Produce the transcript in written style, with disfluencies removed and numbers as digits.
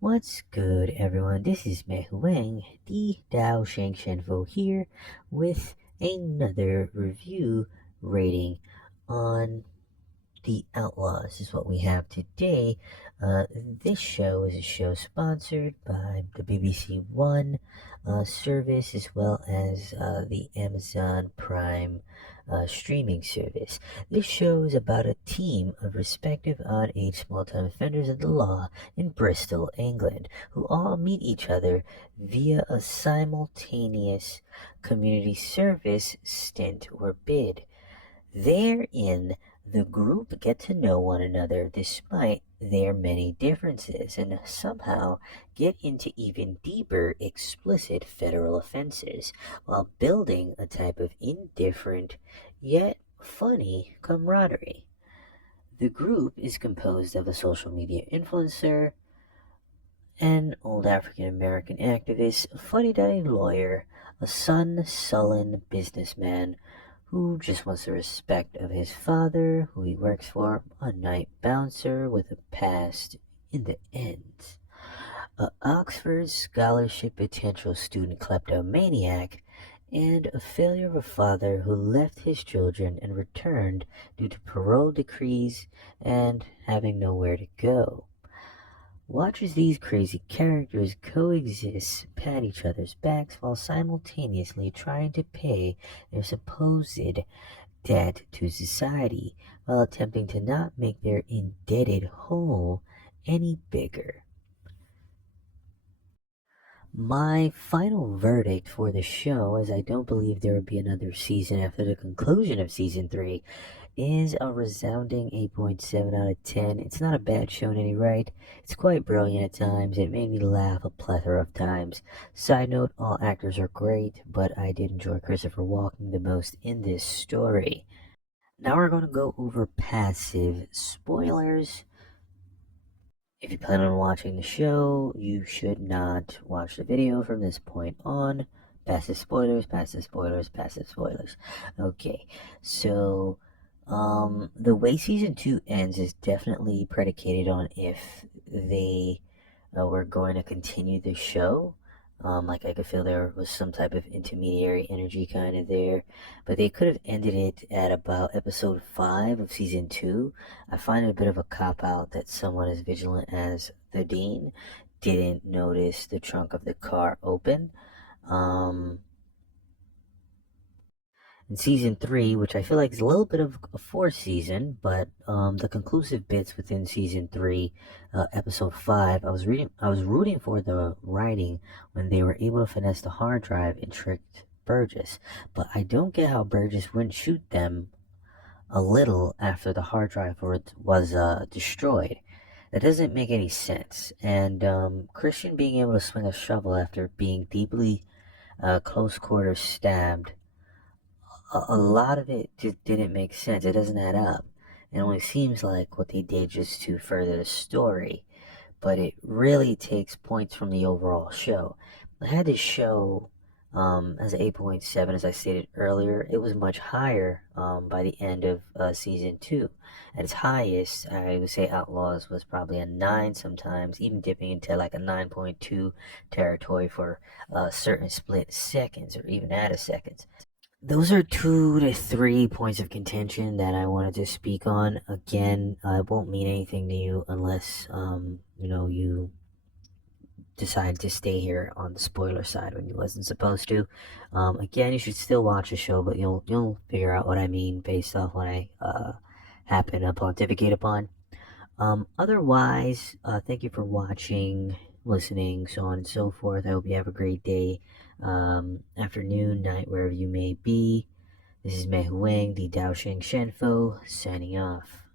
What's good, everyone? This is Meihouwang, the Dou-zhansheng-fo here with another review rating on the Outlaws is what we have today. This show is a show sponsored by the BBC One service as well as the Amazon Prime streaming service. This show is about a team of respective odd-age small-time offenders of the law in Bristol, England, who all meet each other via a simultaneous community service stint or bid. Therein, the group get to know one another despite their many differences and somehow get into even deeper explicit federal offenses while building a type of indifferent yet funny camaraderie. The group is composed of a social media influencer, an old African American activist, a funny-dotting lawyer, a sullen businessman who just wants the respect of his father, who he works for, a night bouncer with a past in the ends, a Oxford scholarship potential student kleptomaniac, and a failure of a father who left his children and returned due to parole decrees and having nowhere to go. Watch as these crazy characters coexist, pat each other's backs while simultaneously trying to pay their supposed debt to society while attempting to not make their indebted hole any bigger. My final verdict for the show, as I don't believe there will be another season after the conclusion of season 3, is a resounding 8.7 out of 10. It's not a bad show in any right. It's quite brilliant at times. It made me laugh a plethora of times. Side note, all actors are great, but I did enjoy Christopher Walken the most in this story. Now we're going to go over passive spoilers. If you plan on watching the show, you should not watch the video from this point on. Passive spoilers, passive spoilers, passive spoilers. Okay, so the way season 2 ends is definitely predicated on if they were going to continue the show. Like I could feel there was some type of intermediary energy kind of there, but they could have ended it at about episode 5 of season 2. I find it a bit of a cop out that someone as vigilant as the Dean didn't notice the trunk of the car open. In season 3, which I feel like is a little bit of a fourth season, but the conclusive bits within season 3, episode 5, I was rooting for the writing when they were able to finesse the hard drive and tricked Burgess, but I don't get how Burgess wouldn't shoot them a little after the hard drive was destroyed. That doesn't make any sense. And Christian being able to swing a shovel after being deeply close quarters stabbed, a lot of it just didn't make sense. It doesn't add up. It only seems like what they did just to further the story, but it really takes points from the overall show. I had this show as 8.7, as I stated earlier. It was much higher by the end of season 2. At its highest, I would say Outlaws was probably a 9 sometimes, even dipping into like a 9.2 territory for certain split seconds or even add a seconds. Those are 2 to 3 points of contention that I wanted to speak on. Again, it won't mean anything to you unless, you decide to stay here on the spoiler side when you wasn't supposed to. Again, you should still watch the show, but you'll figure out what I mean based off what I happen to pontificate upon. Otherwise, thank you for watching, listening, so on and so forth. I hope you have a great day, afternoon, night, wherever you may be. This is Meihouwang, the Dou-zhansheng-fo, signing off.